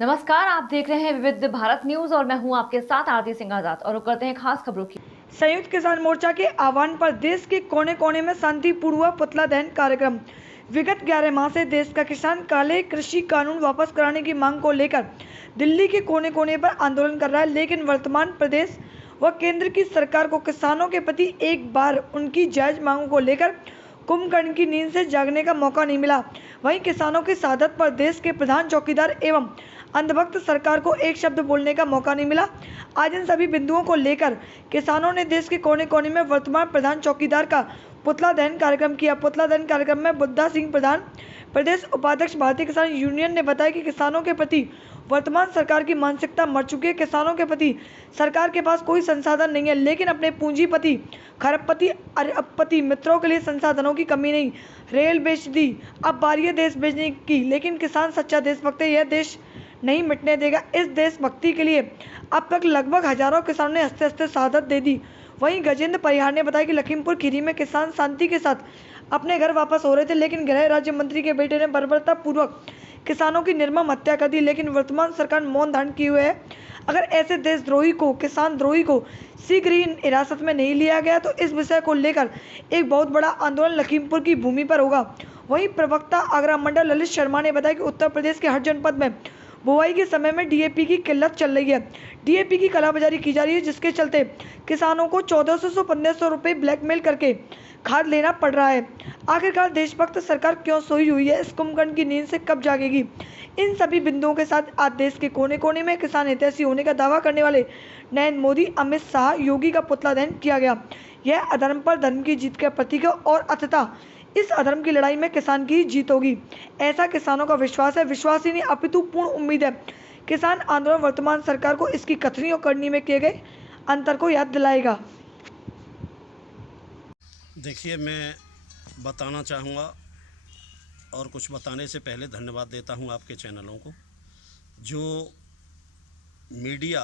नमस्कार, आप देख रहे हैं विविध भारत न्यूज और मैं हूं आपके साथ आरती सिंह आजाद और करते हैं खास खबरों की। संयुक्त किसान मोर्चा के आह्वान पर देश के कोने कोने में शांतिपूर्वक पुतला दहन कार्यक्रम। विगत 11 माह से देश का किसान काले कृषि कानून वापस कराने की मांग को लेकर दिल्ली के कोने कोने पर आंदोलन कर रहा है, लेकिन वर्तमान प्रदेश व केंद्र की सरकार को किसानों के प्रति एक बार उनकी जायज मांगों को लेकर कुंभकर्ण की नींद से जागने का मौका नहीं मिला। वहीं किसानों की शहादत पर देश के प्रधान चौकीदार एवं अंधभक्त सरकार को एक शब्द बोलने का मौका नहीं मिला। आज इन सभी बिंदुओं को लेकर किसानों ने देश के कोने कोने में वर्तमान प्रधान चौकीदार का पुतला दहन कार्यक्रम किया। पुतला दहन कार्यक्रम में बुद्धा सिंह प्रधान, प्रदेश उपाध्यक्ष भारतीय किसान यूनियन ने बताया कि किसानों के प्रति वर्तमान सरकार की मानसिकता मर चुकी है। किसानों के प्रति सरकार के पास कोई संसाधन नहीं है, लेकिन अपने पूंजीपति, खरबपति, अरबपति मित्रों के लिए संसाधनों की कमी नहीं। रेल बेच दी, अब बारी है देश बेचने की, लेकिन किसान सच्चा देशभक्त है, यह देश नहीं मिटने देगा। इस देशभक्ति के लिए अब तक लगभग हजारों किसानों ने हंसते हंसते शहादत दे दी। वहीं गजेंद्र परिहार ने बताया कि लखीमपुर खीरी में किसान शांति के साथ अपने घर वापस हो रहे थे, लेकिन गृह राज्य मंत्री के बेटे ने बर्बरतापूर्वक किसानों की निर्मम हत्या कर दी। लेकिन वर्तमान सरकार मौन धारण किए हुए है। अगर ऐसे देशद्रोही को, किसान द्रोही को शीघ्र ही हिरासत में नहीं लिया गया तो इस विषय को लेकर एक बहुत बड़ा आंदोलन लखीमपुर की भूमि पर होगा। वहीं प्रवक्ता आगरा मंडल ललित शर्मा ने बताया कि उत्तर प्रदेश के हर जनपद में बुआई के समय में डीएपी की किल्लत चल रही है। डीएपी की कालाबाजारी की जा रही है, जिसके चलते किसानों को 1400-1500 रुपये ब्लैकमेल करके खाद लेना पड़ रहा है। आखिरकार देशभक्त सरकार क्यों सोई हुई है? इस कुंभकर्ण की नींद से कब जागेगी? इन सभी बिंदुओं के साथ आज देश के कोने कोने में किसान हितैषी होने का दावा करने वाले नरेंद्र मोदी, अमित शाह, योगी का पुतला दहन किया गया। यह अधर्म पर धर्म की जीत का प्रतीक है और अंततः इस अधर्म की लड़ाई में किसान की जीत होगी, ऐसा किसानों का विश्वास है। विश्वास ही नहीं अपितु पूर्ण उम्मीद है। किसान आंदोलन वर्तमान सरकार को इसकी कथनी और करनी में किए गए अंतर को याद दिलाएगा। देखिए, मैं बताना चाहूँगा और कुछ बताने से पहले धन्यवाद देता हूँ आपके चैनलों को, जो मीडिया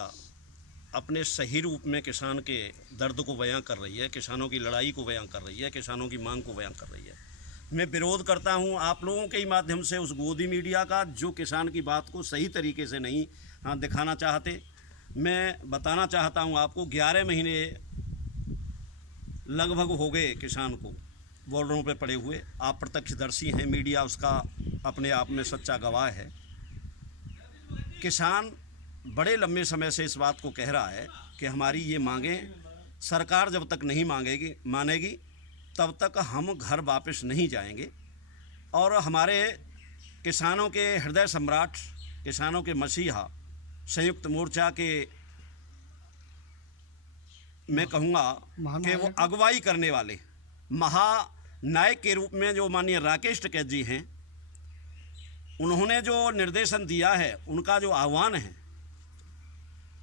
अपने सही रूप में किसान के दर्द को बयां कर रही है, किसानों की लड़ाई को बयां कर रही है, किसानों की मांग को बयां कर रही है। मैं विरोध करता हूं आप लोगों के ही माध्यम से उस गोदी मीडिया का, जो किसान की बात को सही तरीके से नहीं दिखाना चाहते। मैं बताना चाहता हूं आपको, 11 महीने लगभग हो गए किसान को बॉर्डरों पे पड़े हुए। आप प्रत्यक्षदर्शी हैं, मीडिया उसका अपने आप में सच्चा गवाह है। किसान बड़े लंबे समय से इस बात को कह रहा है कि हमारी ये मांगें सरकार जब तक नहीं मानेगी तब तक हम घर वापस नहीं जाएंगे। और हमारे किसानों के हृदय सम्राट, किसानों के मसीहा, संयुक्त मोर्चा के मैं कहूँगा कि वो अगुवाई करने वाले महानायक के रूप में जो माननीय राकेश टिकैत जी हैं, उन्होंने जो निर्देशन दिया है, उनका जो आह्वान है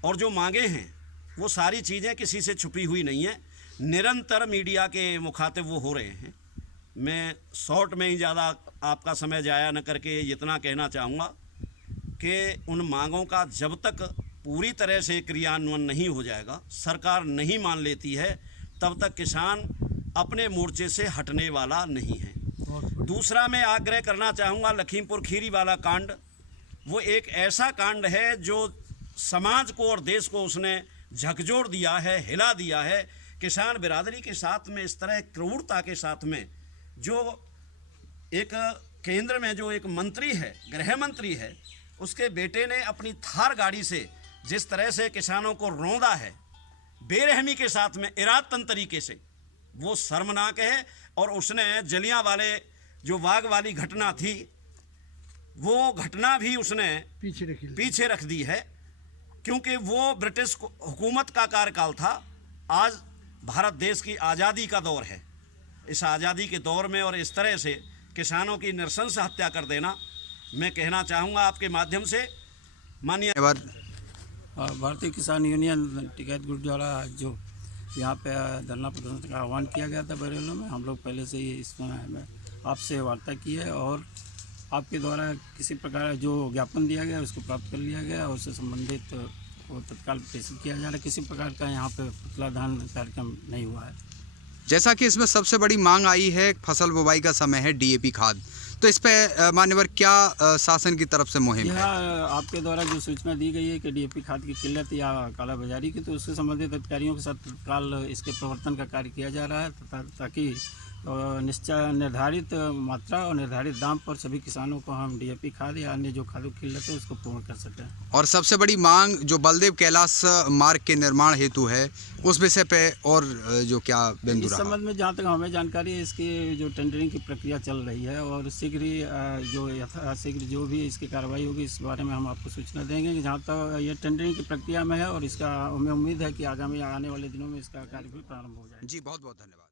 और जो मांगे हैं, वो सारी चीज़ें किसी से छुपी हुई नहीं है। निरंतर मीडिया के मुखातिब वो हो रहे हैं। मैं शॉर्ट में ही ज़्यादा आपका समय जाया न करके इतना कहना चाहूँगा कि उन मांगों का जब तक पूरी तरह से क्रियान्वयन नहीं हो जाएगा, सरकार नहीं मान लेती है, तब तक किसान अपने मोर्चे से हटने वाला नहीं है। दूसरा, मैं आग्रह करना चाहूँगा, लखीमपुर खीरी वाला कांड वो एक ऐसा कांड है जो समाज को और देश को उसने झकझोर दिया है, हिला दिया है। किसान बिरादरी के साथ में इस तरह क्रूरता के साथ में जो एक केंद्र में जो एक मंत्री है, गृह मंत्री है, उसके बेटे ने अपनी थार गाड़ी से जिस तरह से किसानों को रौंदा है, बेरहमी के साथ में, इरादतन तरीके से, वो शर्मनाक है। और उसने जलियांवाले जो बाग वाली घटना थी, वो घटना भी उसने पीछे रख दी है, क्योंकि वो ब्रिटिश हुकूमत का कार्यकाल था। आज भारत देश की आज़ादी का दौर है। इस आज़ादी के दौर में और इस तरह से किसानों की नृशंस हत्या कर देना, मैं कहना चाहूँगा आपके माध्यम से, माननीय भारतीय किसान यूनियन टिकैत ग्रुप द्वारा जो यहाँ पे धरना प्रदर्शन का आह्वान किया गया था बरेली में, हम लोग पहले से ही इसमें आपसे वार्ता की है और आपके द्वारा किसी प्रकार जो ज्ञापन दिया गया उसको प्राप्त कर लिया गया और उससे संबंधित वो तत्काल प्रेषित किया जा रहा है। किसी प्रकार का यहाँ पे पुतला दहन कार्यक्रम नहीं हुआ है। जैसा कि इसमें सबसे बड़ी मांग आई है, फसल बुवाई का समय है, डीएपी खाद, तो इस पे मान्यवर क्या शासन की तरफ से मुहिम यह है? आपके द्वारा जो सूचना दी गई है कि डीएपी खाद की किल्लत या कालाबाजारी की, तो उससे संबंधित अधिकारियों के साथ तत्काल इसके प्रवर्तन का कार्य किया जा रहा है ताकि निश्चय निर्धारित मात्रा और निर्धारित दाम पर सभी किसानों को हम डीएपी खाद या अन्य जो खादों की किल्लत है उसको पूर्ण कर सकें। और सबसे बड़ी मांग जो बलदेव कैलाश मार्ग के निर्माण हेतु है, उस विषय पे और जो क्या बिंदु इस रहा? संबंध में जहाँ तक हमें जानकारी है, इसकी जो टेंडरिंग की प्रक्रिया चल रही है और शीघ्र ही जो यथाशीघ्र जो भी इसकी कार्रवाई होगी इस बारे में हम आपको सूचना देंगे कि जहाँ तक ये टेंडरिंग की प्रक्रिया में है, और इसका हमें उम्मीद है कि आगामी आने वाले दिनों में इसका कार्य भी प्रारंभ हो जाए। जी बहुत बहुत धन्यवाद।